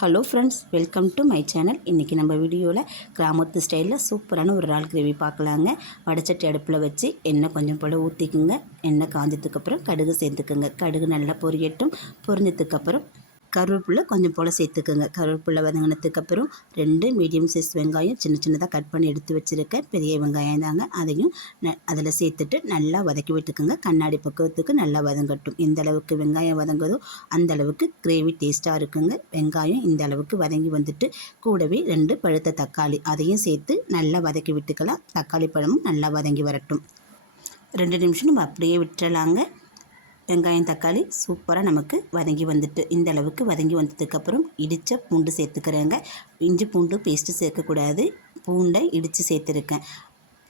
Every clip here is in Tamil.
Hello friends, welcome to my channel. இன்றைக்கி நம்ம வீடியோவில் கிராமத்து ஸ்டைலில் சூப்பரான ஒரு இறால் கிரேவி பார்க்கலாங்க. வடச்சட்டி அடுப்பில் வச்சு எண்ணெய் கொஞ்சம் போல் ஊற்றிக்குங்க. எண்ணெய் காஞ்சதுக்கப்புறம் கடுகு சேர்த்துக்குங்க. கடுகு நல்லா பொரியட்டும். பொரிஞ்சதுக்கப்புறம் கருவேப்பிலை கொஞ்சம் போல் சேர்த்துக்குங்க. கருவேப்பிலை வதங்கினதுக்கப்புறம் 2 மீடியம் சைஸ் வெங்காயம் சின்ன சின்னதாக கட் பண்ணி எடுத்து வச்சுருக்கேன். பெரிய வெங்காயம் தாங்க. அதையும் அதில் சேர்த்துட்டு நல்லா வதக்கி விட்டுக்குங்க. கண்ணாடி பக்குவத்துக்கு நல்லா வதங்கட்டும். எந்த அளவுக்கு வெங்காயம் வதங்குதோ அந்த அளவுக்கு கிரேவி டேஸ்ட்டாக இருக்குங்க. வெங்காயம் இந்த அளவுக்கு வதங்கி வந்துட்டு கூடவே 2 பழுத்த தக்காளி அதையும் சேர்த்து நல்லா வதக்கி விட்டுக்கலாம். தக்காளி பழமும் நல்லா வதங்கி வரட்டும். 2 நிமிஷம் நம்ம அப்படியே விட்டுறலாங்க. வெங்காயம் தக்காளி சூப்பராக நமக்கு வதங்கி வந்துட்டு இந்த அளவுக்கு வதங்கி வந்ததுக்கப்புறம் இடித்த பூண்டு சேர்த்துக்கிறேங்க. இஞ்சி பூண்டு பேஸ்ட்டு சேர்க்கக்கூடாது. பூண்டை இடித்து சேர்த்துருக்கேன்.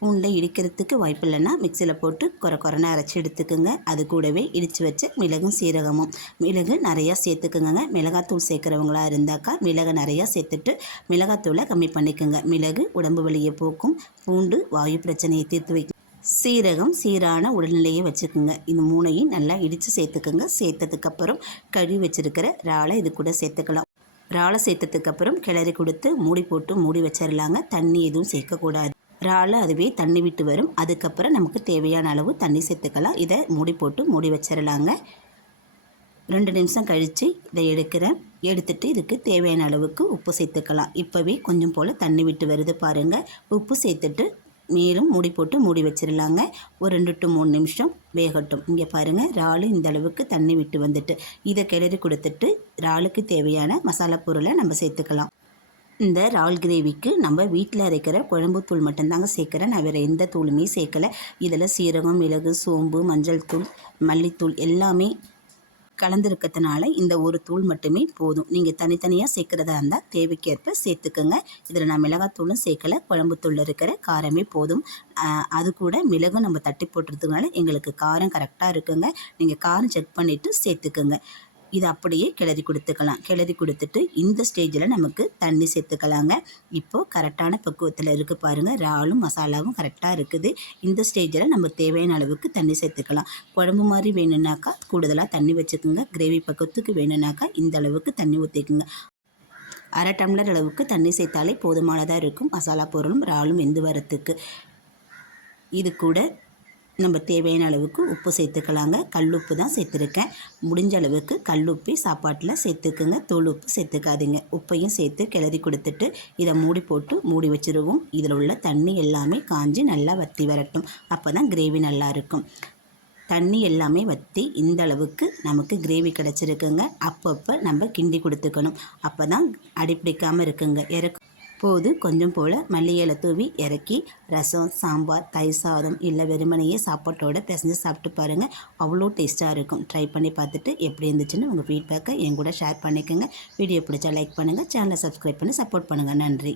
பூண்டை இடிக்கிறதுக்கு வாய்ப்பு இல்லைன்னா மிக்சியில் போட்டு கொரன்னு அரைச்சி எடுத்துக்கோங்க. அது கூடவே இடித்து வச்ச மிளகும் சீரகமும். மிளகு நிறையா சேர்த்துக்குங்க. மிளகாத்தூள் சேர்க்குறவங்களா இருந்தாக்கா மிளகை நிறையா சேர்த்துட்டு மிளகாத்தூளை கம்மி பண்ணிக்கோங்க. மிளகு உடம்பு வலியை போக்கும். பூண்டு வாயு பிரச்சனையை தீர்த்து வைக்கும். சீரகம் சீரான உடல்நிலையை வச்சுக்கோங்க. இந்த 3ஐயும் நல்லா இடித்து சேர்த்துக்கோங்க. சேர்த்ததுக்கப்புறம் கழுவி வச்சுருக்கிற இறாலை இது கூட சேர்த்துக்கலாம். இறாலை சேர்த்ததுக்கப்புறம் கிளறி கொடுத்து மூடி போட்டு மூடி வச்சிடலாங்க. தண்ணி எதுவும் சேர்க்கக்கூடாது. இறால் அதுவே தண்ணி விட்டு வரும். அதுக்கப்புறம் நமக்கு தேவையான அளவு தண்ணி சேர்த்துக்கலாம். இதை மூடி போட்டு மூடி வச்சிடலாங்க. 2 நிமிஷம் கழித்து இதை எடுத்துட்டு இதுக்கு தேவையான அளவுக்கு உப்பு சேர்த்துக்கலாம். இப்போவே கொஞ்சம் போல் தண்ணி விட்டு வருது பாருங்கள். உப்பு சேர்த்துட்டு மேலும் மூடி போட்டு மூடி வச்சிடலாங்க. ஒரு 2 to 3 நிமிஷம் வேகட்டும். இங்கே பாருங்கள், இறால் இந்த அளவுக்கு தண்ணி விட்டு வந்துட்டு இதை கிளறி கொடுத்துட்டு இறாலுக்கு தேவையான மசாலா பொருளை நம்ம சேர்த்துக்கலாம். இந்த இறால் கிரேவிக்கு நம்ம வீட்டில் அரைக்கிற குழம்பு தூள் மட்டும்தாங்க சேர்க்குறேன். நான் வேறு எந்த தூளுமே சேர்க்கலை. இதில் சீரகம், மிளகு, சோம்பு, மஞ்சள் தூள், மல்லித்தூள் எல்லாமே கலந்துருக்கிறதுனால இந்த ஒரு தூள் மட்டுமே போதும். நீங்கள் தனித்தனியாக சேர்க்குறதா இருந்தால் தேவைக்கேற்ப சேர்த்துக்கோங்க. இதில் நான் மிளகாத்தூளும் சேர்க்கலை. குழம்புத்தூளில் இருக்கிற காரமே போதும். அது கூட மிளகும் நம்ம தட்டி போட்டுறதுனால எங்களுக்கு காரம் கரெக்டாக இருக்குங்க. நீங்கள் காரம் செக் பண்ணிவிட்டு சேர்த்துக்கோங்க. இதை அப்படியே கிளறி கொடுத்துக்கலாம். கிளறி கொடுத்துட்டு இந்த ஸ்டேஜில் நமக்கு தண்ணி சேர்த்துக்கலாங்க. இப்போது கரெக்டான பக்குவத்தில் இருக்குது பாருங்கள். இறாலும் மசாலாவும் கரெக்டாக இருக்குது. இந்த ஸ்டேஜில் நம்ம தேவையான அளவுக்கு தண்ணி சேர்த்துக்கலாம். குழம்பு மாதிரி வேணும்னாக்கா கூடுதலாக தண்ணி வச்சுக்கோங்க. கிரேவி பக்கத்துக்கு வேணும்னாக்கா இந்த அளவுக்கு தண்ணி ஊற்றிக்குங்க. 1/2 டம்ளர் அளவுக்கு தண்ணி சேர்த்தாலே போதுமானதாக இருக்கும். மசாலா பொருளும் இறாலும் வெந்து வரத்துக்கு. இது கூட நம்ம தேவையான அளவுக்கு உப்பு சேர்த்துக்கலாங்க. கல்லுப்பு தான் சேர்த்துருக்கேன். முடிஞ்ச அளவுக்கு கல்லுப்பி சாப்பாட்டில் சேர்த்துக்குங்க. தூள் உப்பு சேர்த்துக்காதீங்க. உப்பையும் சேர்த்து கிளறி கொடுத்துட்டு இதை மூடி போட்டு மூடி வச்சுருவோம். இதில் உள்ள தண்ணி எல்லாமே காஞ்சி நல்லா வற்றி வரட்டும். அப்போ தான் கிரேவி நல்லாயிருக்கும். தண்ணி எல்லாமே வற்றி இந்த அளவுக்கு நமக்கு கிரேவி கிடச்சிருக்குங்க. அப்பப்போ நம்ம கிண்டி கொடுத்துக்கணும். அப்போ தான் அடிப்பிடிக்காமல் இருக்குங்க. போது கொஞ்சம் போல் மல்லி இலை தூவி இறக்கி ரசம், சாம்பார், தயிர் சாதம் இல்லை வெறுமனையே சாப்பாட்டோடு பிசைஞ்சு சாப்பிட்டு பாருங்கள். அவ்வளோ டேஸ்ட்டாக இருக்கும். ட்ரை பண்ணி பார்த்துட்டு எப்படி இருந்துச்சுன்னு உங்கள் ஃபீட்பேக்கை என் கூட ஷேர் பண்ணிக்கோங்க. வீடியோ பிடிச்சா லைக் பண்ணுங்கள். சேனலை சப்ஸ்கிரைப் பண்ணி சப்போர்ட் பண்ணுங்கள். நன்றி.